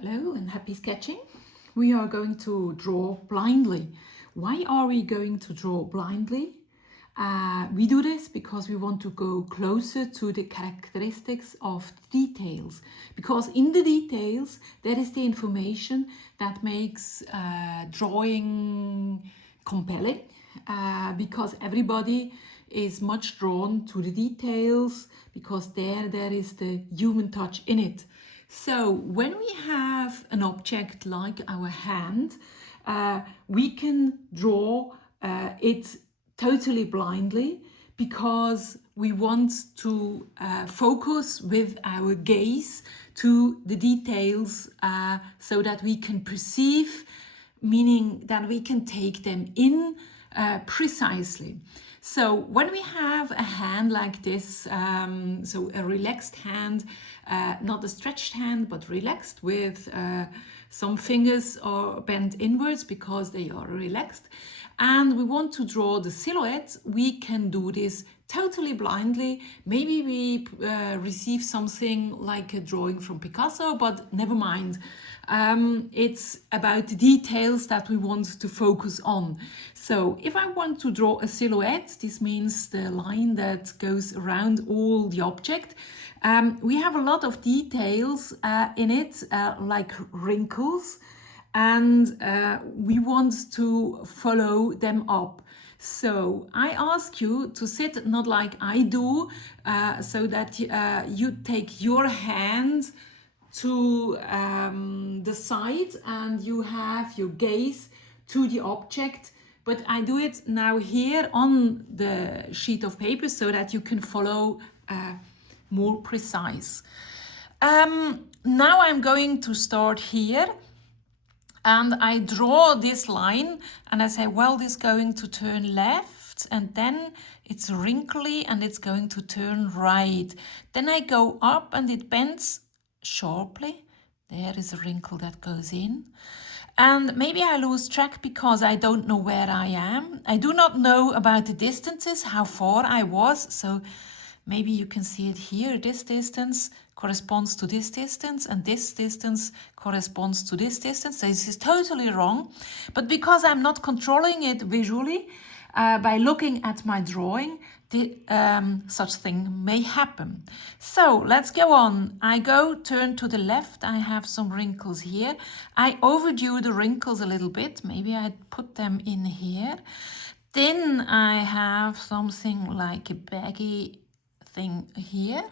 Hello and happy sketching. We are going to draw blindly. Why are we going to draw blindly? We do this because we want to go closer to the characteristics of details. Because in the details, there is the information that makes drawing compelling. Because everybody is much drawn to the details because there is the human touch in it. So when we have an object like our hand, we can draw it totally blindly because we want to focus with our gaze to the details so that we can perceive, meaning that we can take them in precisely. So when we have a hand like this, so a relaxed hand, not a stretched hand, but relaxed with some fingers are bent inwards because they are relaxed, and we want to draw the silhouette, we can do this totally blindly. Maybe we receive something like a drawing from Picasso, but never mind. It's about the details that we want to focus on. So if I want to draw a silhouette, this means the line that goes around all the object. We have a lot of details in it, like wrinkles, and we want to follow them up. So I ask you to sit not like I do, so that you take your hand to the side and you have your gaze to the object. But I do it now here on the sheet of paper so that you can follow more precise. Now I'm going to start here. And I draw this line and I say, well, this is going to turn left, and then it's wrinkly and it's going to turn right. Then I go up and it bends sharply. There is a wrinkle that goes in. And maybe I lose track because I don't know where I am. I do not know about the distances, how far I was. So maybe you can see it here. This distance corresponds to this distance and this distance corresponds to this distance. So this is totally wrong. But because I'm not controlling it visually, by looking at my drawing, such thing may happen. So let's go on. I turn to the left. I have some wrinkles here. I overdo the wrinkles a little bit. Maybe I put them in here. Then I have something like a baggy thing here.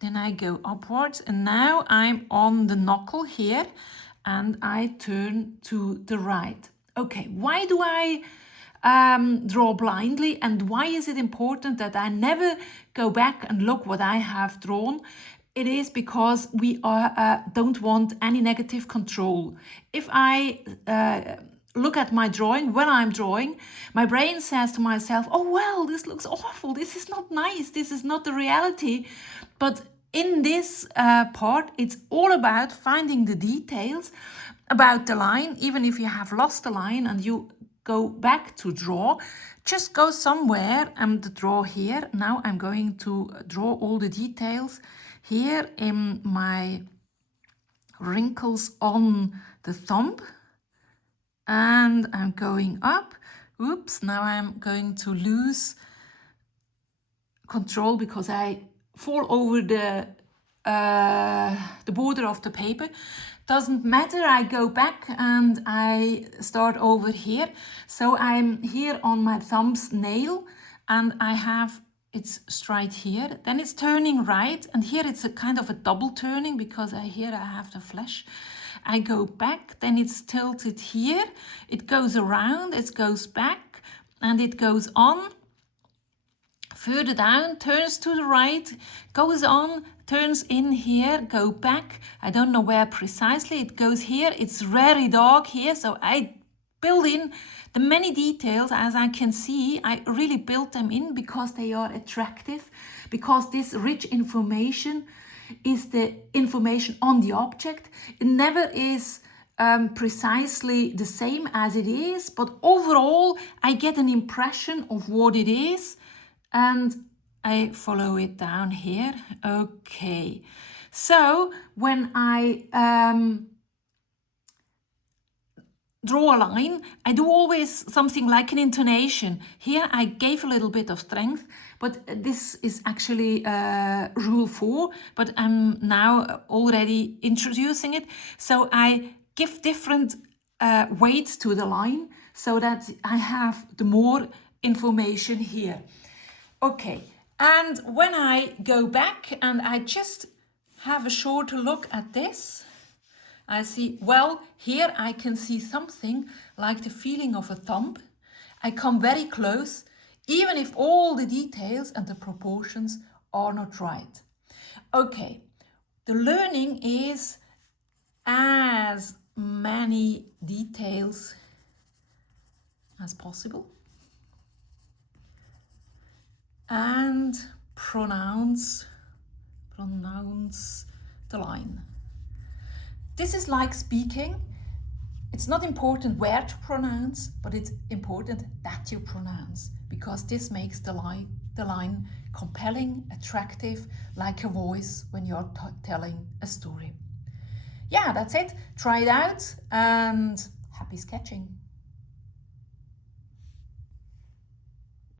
Then I go upwards, and now I'm on the knuckle here and I turn to the right. Okay, why do I draw blindly, and why is it important that I never go back and look what I have drawn? It is because we don't want any negative control. If I look at my drawing, when I'm drawing, my brain says to myself, oh, well, this looks awful. This is not nice. This is not the reality. But in this part, it's all about finding the details about the line. Even if you have lost the line and you go back to draw, just go somewhere and draw here. Now I'm going to draw all the details here in my wrinkles on the thumb. And I'm going up. Oops, now I'm going to lose control because I fall over the border of the paper. Doesn't matter, I go back and I start over here. So I'm here on my thumb's nail and I have it's straight here. Then it's turning right, and here it's a kind of a double turning because here I have the flesh. I go back, then it's tilted here. It goes around, it goes back, and it goes on. Further down, turns to the right, goes on, turns in here, go back. I don't know where precisely. It goes here. It's very dark here, so I build in the many details as I can see. I really build them in because they are attractive, because this rich information is the information on the object. It never is precisely the same as it is, but overall I get an impression of what it is and I follow it down here. Okay, so when I draw a line, I do always something like an intonation. Here I gave a little bit of strength, but this is actually rule 4, but I'm now already introducing it. So I give different weights to the line so that I have the more information here. Okay, and when I go back and I just have a short look at this, I see, well, here I can see something like the feeling of a thumb. I come very close, even if all the details and the proportions are not right. Okay, the learning is as many details as possible and pronounce the line. This is like speaking. It's not important where to pronounce, but it's important that you pronounce, because this makes the line compelling, attractive, like a voice when you're telling a story. Yeah, that's it. Try it out and happy sketching.